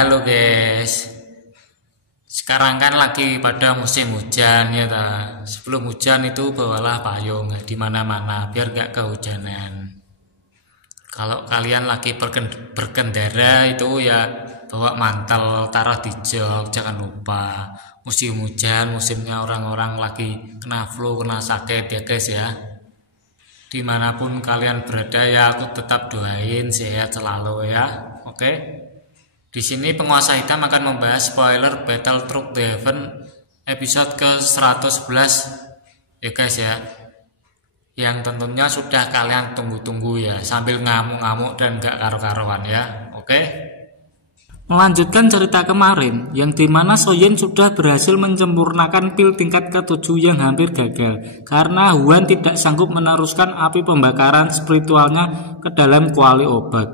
Halo guys, sekarang kan lagi pada musim hujan ya ta. Sebelum hujan itu bawalah payung di mana-mana biar gak kehujanan. Kalau kalian lagi berkendara itu ya bawa mantel, taruh di jok, jangan lupa. Musim hujan, musimnya orang-orang lagi kena flu, kena sakit ya guys ya. Dimanapun kalian berada ya aku tetap doain sehat selalu ya. Oke. Di sini penguasa hitam akan membahas spoiler Battle Truck The Heaven episode ke-111 ya guys ya. Yang tentunya sudah kalian tunggu-tunggu ya, sambil ngamuk-ngamuk dan gak karu-karuan ya. Oke. Melanjutkan cerita kemarin, yang dimana Soyen sudah berhasil menyempurnakan pil tingkat ke-7 yang hampir gagal karena Huan tidak sanggup meneruskan api pembakaran spiritualnya ke dalam kuali obat.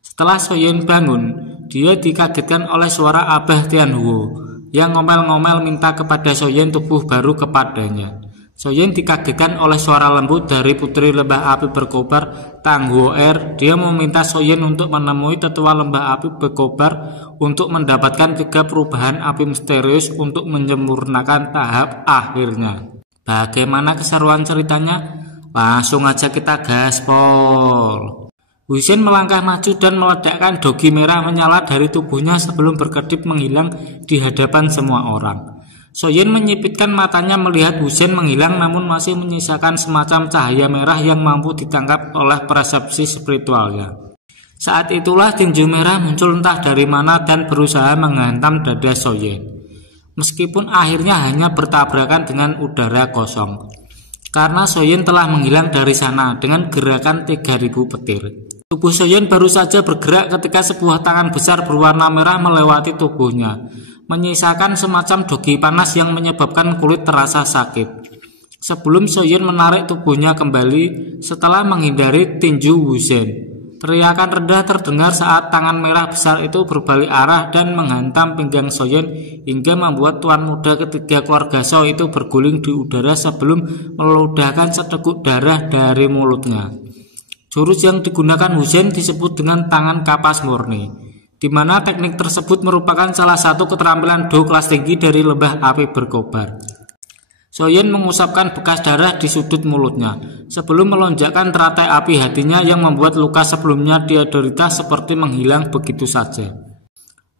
Setelah Soyen bangun, dia dikagetkan oleh suara Abah Tianhuo yang ngomel-ngomel minta kepada Soyen tubuh baru kepadanya. Soyen dikagetkan oleh suara lembut dari putri lembah api berkobar Tang Huo'er. Dia meminta Soyen untuk menemui tetua lembah api berkobar untuk mendapatkan 3 perubahan api misterius untuk menyempurnakan tahap akhirnya. Bagaimana keseruan ceritanya? Langsung aja kita gaspol. Husen melangkah maju dan meledakkan dogi merah menyala dari tubuhnya sebelum berkedip menghilang di hadapan semua orang. Soyen menyipitkan matanya melihat Husen menghilang namun masih menyisakan semacam cahaya merah yang mampu ditangkap oleh persepsi spiritualnya. Saat itulah tinju merah muncul entah dari mana dan berusaha menghantam dada Soyen. Meskipun akhirnya hanya bertabrakan dengan udara kosong. Karena Soyen telah menghilang dari sana dengan gerakan 3000 petir. Tubuh Soyen baru saja bergerak ketika sebuah tangan besar berwarna merah melewati tubuhnya, menyisakan semacam dogi panas yang menyebabkan kulit terasa sakit. Sebelum Soyen menarik tubuhnya kembali setelah menghindari tinju Husen, teriakan rendah terdengar saat tangan merah besar itu berbalik arah dan menghantam pinggang Soyen hingga membuat tuan muda ketiga keluarga So itu berguling di udara sebelum meludahkan seteguk darah dari mulutnya. Jurus yang digunakan Husen disebut dengan tangan kapas murni, di mana teknik tersebut merupakan salah satu keterampilan Do kelas tinggi dari lembah api berkobar. Soyen mengusapkan bekas darah di sudut mulutnya sebelum melonjakkan teratai api hatinya yang membuat luka sebelumnya dia derita seperti menghilang begitu saja.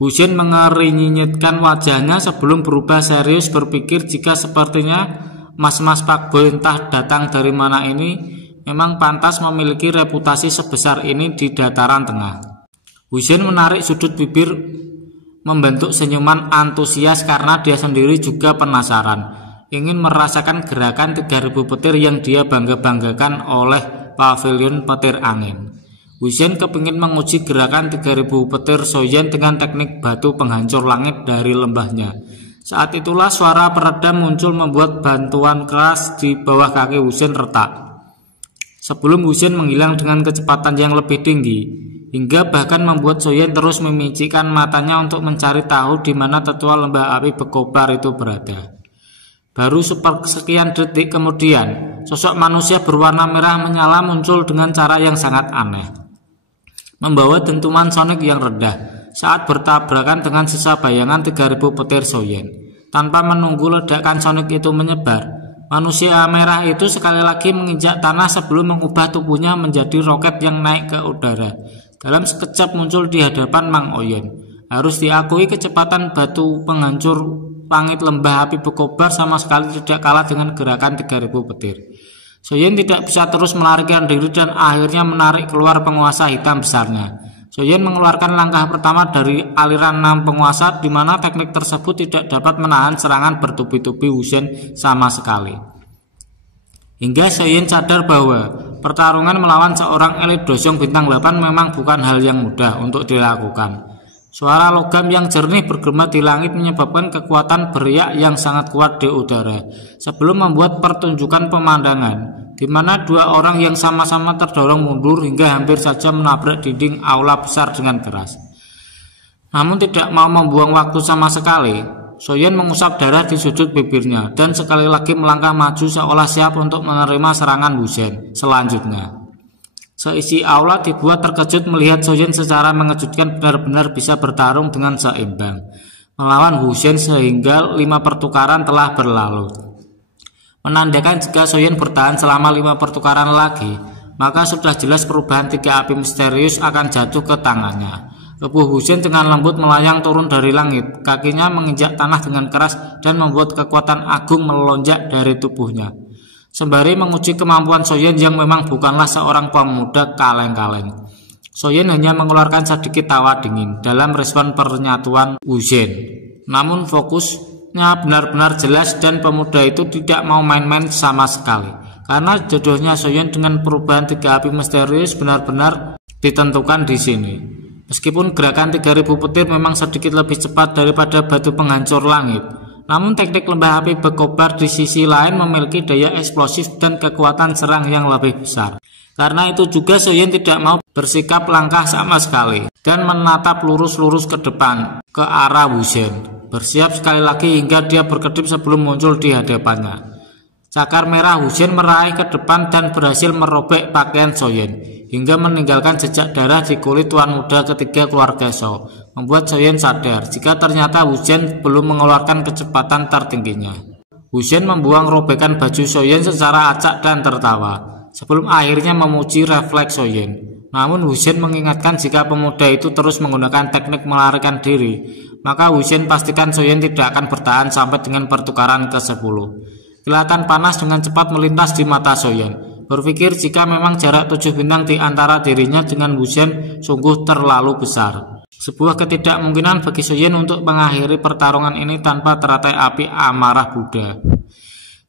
Husen mengerinyitkan wajahnya sebelum berubah serius berpikir jika sepertinya mas-mas Pak Boy entah datang dari mana ini memang pantas memiliki reputasi sebesar ini di dataran tengah. Husen menarik sudut bibir membentuk senyuman antusias karena dia sendiri juga penasaran, ingin merasakan gerakan 3000 petir yang dia bangga-banggakan oleh pavilion petir angin. Husen kepingin menguji gerakan 3000 petir Soyen dengan teknik batu penghancur langit dari lembahnya. Saat itulah suara peredam muncul membuat bantuan keras di bawah kaki Husen retak. Sebelum Husen menghilang dengan kecepatan yang lebih tinggi, hingga bahkan membuat Soyen terus memicikan matanya untuk mencari tahu di mana tetua lembah api berkobar itu berada. Baru sekian detik kemudian, sosok manusia berwarna merah menyala muncul dengan cara yang sangat aneh, membawa dentuman sonik yang rendah saat bertabrakan dengan sisa bayangan 3000 petir Soyen. Tanpa menunggu ledakan sonik itu menyebar, manusia merah itu sekali lagi menginjak tanah sebelum mengubah tubuhnya menjadi roket yang naik ke udara. Dalam sekejap muncul di hadapan Mang Oyen. Harus diakui kecepatan batu penghancur langit lembah api berkobar sama sekali tidak kalah dengan gerakan 3000 petir. Soyen tidak bisa terus melarikan diri dan akhirnya menarik keluar penguasa hitam besarnya. Soyen mengeluarkan langkah pertama dari aliran 6 penguasa di mana teknik tersebut tidak dapat menahan serangan bertubi-tubi Husen sama sekali. Hingga Soyen sadar bahwa pertarungan melawan seorang elit Dosyong bintang 8 memang bukan hal yang mudah untuk dilakukan. Suara logam yang jernih bergema di langit menyebabkan kekuatan beriak yang sangat kuat di udara sebelum membuat pertunjukan pemandangan di mana 2 orang yang sama-sama terdorong mundur hingga hampir saja menabrak dinding aula besar dengan keras. Namun tidak mau membuang waktu sama sekali, Soyen mengusap darah di sudut bibirnya dan sekali lagi melangkah maju seolah siap untuk menerima serangan Husen selanjutnya. Seisi aula dibuat terkejut melihat Soyen secara mengejutkan benar-benar bisa bertarung dengan seimbang melawan Hussein sehingga 5 pertukaran telah berlalu. Menandakan jika Soyen bertahan selama 5 pertukaran lagi, maka sudah jelas perubahan 3 api misterius akan jatuh ke tangannya. Tubuh Hussein dengan lembut melayang turun dari langit, kakinya menginjak tanah dengan keras dan membuat kekuatan agung melonjak dari tubuhnya. Sembari menguji kemampuan Soyen yang memang bukanlah seorang pemuda kaleng-kaleng. Soyen hanya mengeluarkan sedikit tawa dingin dalam respon pernyataan Hussein. Namun fokusnya benar-benar jelas dan pemuda itu tidak mau main-main sama sekali. Karena jodohnya Soyen dengan perubahan 3 api misterius benar-benar ditentukan di sini. Meskipun gerakan 3000 petir memang sedikit lebih cepat daripada batu penghancur langit, namun teknik lembah api berkobar di sisi lain memiliki daya eksplosif dan kekuatan serang yang lebih besar. Karena itu juga Soyen tidak mau bersikap langkah sama sekali dan menatap lurus-lurus ke depan ke arah Hussein. Bersiap sekali lagi hingga dia berkedip sebelum muncul di hadapannya. Cakar merah Hussein meraih ke depan dan berhasil merobek pakaian Soyen hingga meninggalkan jejak darah di kulit tuan muda ketiga keluarga Zhou, membuat Soyen sadar jika ternyata Hussein belum mengeluarkan kecepatan tertingginya. Hussein membuang robekan baju Soyen secara acak dan tertawa sebelum akhirnya memuji refleks Soyen. Namun Hussein mengingatkan jika pemuda itu terus menggunakan teknik melarikan diri, maka Hussein pastikan Soyen tidak akan bertahan sampai dengan pertukaran ke-10. Kilatan panas dengan cepat melintas di mata Soyen. Berpikir jika memang jarak 7 bintang di antara dirinya dengan Hussein sungguh terlalu besar. Sebuah ketidakmungkinan bagi Soyen untuk mengakhiri pertarungan ini tanpa teratai api amarah Buddha.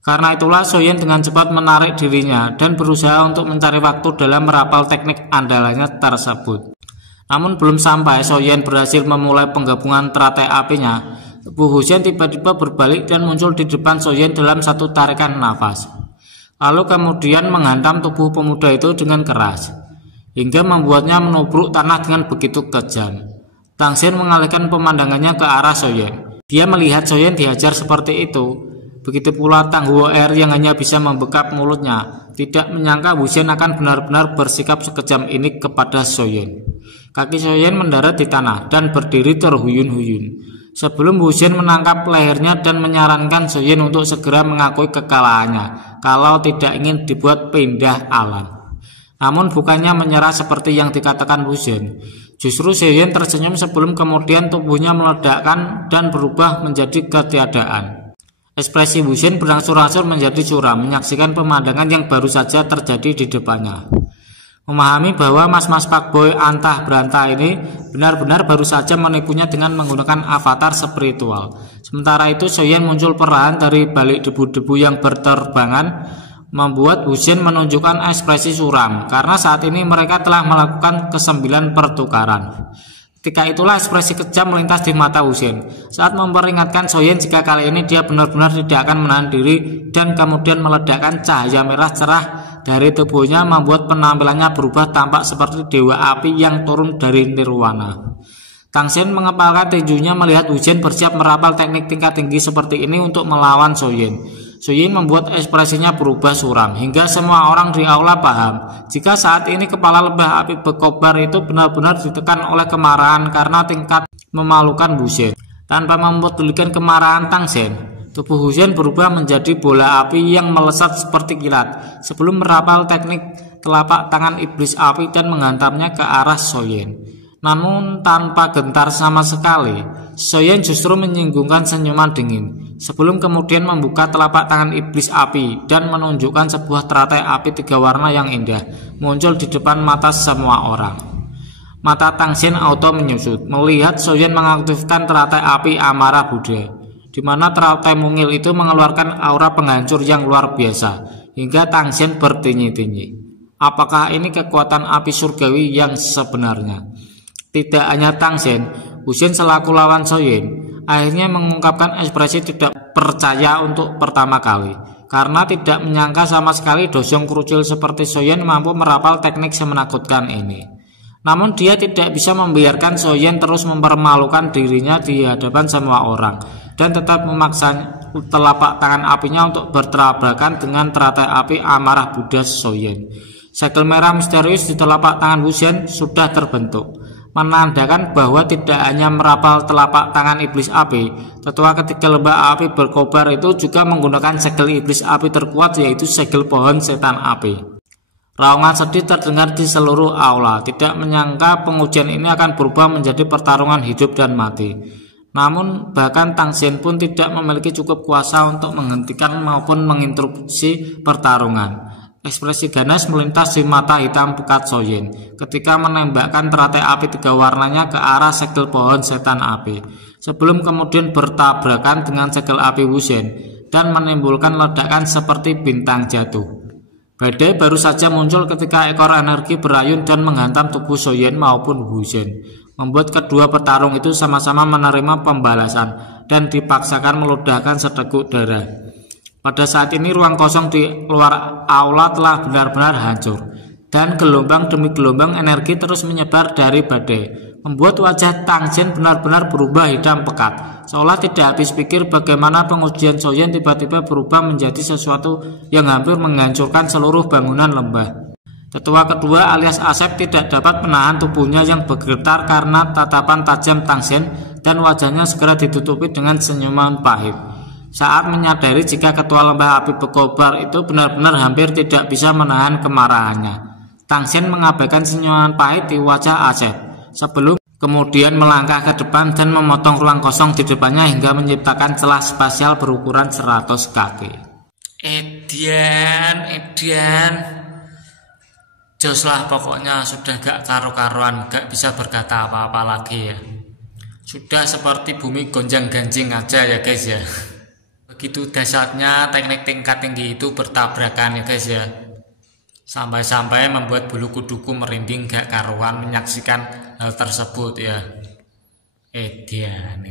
Karena itulah Soyen dengan cepat menarik dirinya dan berusaha untuk mencari waktu dalam merapal teknik andalannya tersebut. Namun belum sampai Soyen berhasil memulai penggabungan teratai apinya, tubuh Hussein tiba-tiba berbalik dan muncul di depan Soyen dalam satu tarikan nafas. Lalu kemudian menghantam tubuh pemuda itu dengan keras, hingga membuatnya menubruk tanah dengan begitu kejam. Tangsen mengalihkan pemandangannya ke arah Soyen. Dia melihat Soyen dihajar seperti itu. Begitu pula Tang Huo'er yang hanya bisa membekap mulutnya, tidak menyangka Hussein akan benar-benar bersikap sekejam ini kepada Soyen. Kaki Soyen mendarat di tanah dan berdiri terhuyun-huyun. Sebelum Hussein menangkap lehernya dan menyarankan Soyen untuk segera mengakui kekalahannya, kalau tidak ingin dibuat pindah alam. Namun bukannya menyerah seperti yang dikatakan Hussein. Justru Soyen tersenyum sebelum kemudian tubuhnya meledakkan dan berubah menjadi ketiadaan. Ekspresi Hussein berangsur-angsur menjadi suram menyaksikan pemandangan yang baru saja terjadi di depannya. Memahami bahwa mas-mas fuckboy antah berantah ini benar-benar baru saja menipunya dengan menggunakan avatar spiritual. Sementara itu Soyen muncul perlahan dari balik debu-debu yang berterbangan, membuat Hussein menunjukkan ekspresi suram karena saat ini mereka telah melakukan ke-9 pertukaran. Ketika itulah ekspresi kejam melintas di mata Hussein saat memperingatkan Soyen jika kali ini dia benar-benar tidak akan menahan diri dan kemudian meledakkan cahaya merah cerah dari tubuhnya membuat penampilannya berubah tampak seperti dewa api yang turun dari nirwana. Tangsen mengepalkan tinjunya melihat Hussein bersiap merapal teknik tingkat tinggi seperti ini untuk melawan Soyen. Soyen membuat ekspresinya berubah suram hingga semua orang di aula paham jika saat ini kepala lembah api berkobar itu benar-benar ditekan oleh kemarahan karena tingkat memalukan Hussein. Tanpa mempedulikan kemarahan Tangsen, tubuh Hussein berubah menjadi bola api yang melesat seperti kilat sebelum merapal teknik telapak tangan iblis api dan menghantamnya ke arah Soyen. Namun tanpa gentar sama sekali, Soyen justru menyinggungkan senyuman dingin sebelum kemudian membuka telapak tangan iblis api dan menunjukkan sebuah teratai api 3 warna yang indah muncul di depan mata semua orang. Mata Tangsen auto menyusut melihat Soyen mengaktifkan teratai api amarah Buddha, di mana teratai mungil itu mengeluarkan aura penghancur yang luar biasa hingga Tangsen bertinyi-tinyi. Apakah ini kekuatan api surgawi yang sebenarnya? Tidak hanya Tangsen, Hussein selaku lawan Soyen akhirnya mengungkapkan ekspresi tidak percaya untuk pertama kali karena tidak menyangka sama sekali dosong kerucil seperti Soyen mampu merapal teknik semenakutkan ini. Namun dia tidak bisa membiarkan Soyen terus mempermalukan dirinya di hadapan semua orang dan tetap memaksa telapak tangan apinya untuk bertabrakan dengan teratai api amarah Buddha Soyen. Segel merah misterius di telapak tangan Wuzhen sudah terbentuk, menandakan bahwa tidak hanya merapal telapak tangan iblis api, tetua ketiga lembah api berkobar itu juga menggunakan segel iblis api terkuat, yaitu segel pohon setan api. Raungan sedih terdengar di seluruh aula, tidak menyangka pengujian ini akan berubah menjadi pertarungan hidup dan mati. Namun bahkan Tang Xin pun tidak memiliki cukup kuasa untuk menghentikan maupun menginterupsi pertarungan. Ekspresi ganas melintas di mata hitam pekat Soyin ketika menembakkan teratai api 3 warnanya ke arah segel pohon setan api, sebelum kemudian bertabrakan dengan segel api Wuzhen dan menimbulkan ledakan seperti bintang jatuh. Badai baru saja muncul ketika ekor energi berayun dan menghantam tubuh Soyin maupun Wuzhen, membuat kedua petarung itu sama-sama menerima pembalasan dan dipaksakan meludahkan seteguk darah. Pada saat ini ruang kosong di luar aula telah benar-benar hancur, dan gelombang demi gelombang energi terus menyebar dari badai, membuat wajah Tang Xin benar-benar berubah hitam pekat, seolah tidak habis pikir bagaimana pengujian Soyin tiba-tiba berubah menjadi sesuatu yang hampir menghancurkan seluruh bangunan lembah. Tetua kedua alias Asep tidak dapat menahan tubuhnya yang bergetar karena tatapan tajam Tang Xin, dan wajahnya segera ditutupi dengan senyuman pahit saat menyadari jika ketua lembah api berkobar itu benar-benar hampir tidak bisa menahan kemarahannya. Tang Xin mengabaikan senyuman pahit di wajah Asep sebelum kemudian melangkah ke depan dan memotong ruang kosong di depannya hingga menciptakan celah spasial berukuran 100 kaki. Edian jos lah, pokoknya sudah gak karu-karuan, gak bisa berkata apa-apa lagi ya. Sudah seperti bumi gonjang-ganjing aja ya guys ya. Begitu dahsyatnya teknik tingkat tinggi itu bertabrakan ya guys ya, sampai-sampai membuat bulu kuduku merinding gak karuan menyaksikan hal tersebut ya. Edian.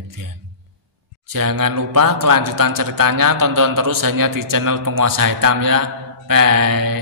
Jangan lupa kelanjutan ceritanya tonton terus hanya di channel Penguasa Hitam ya. Bye.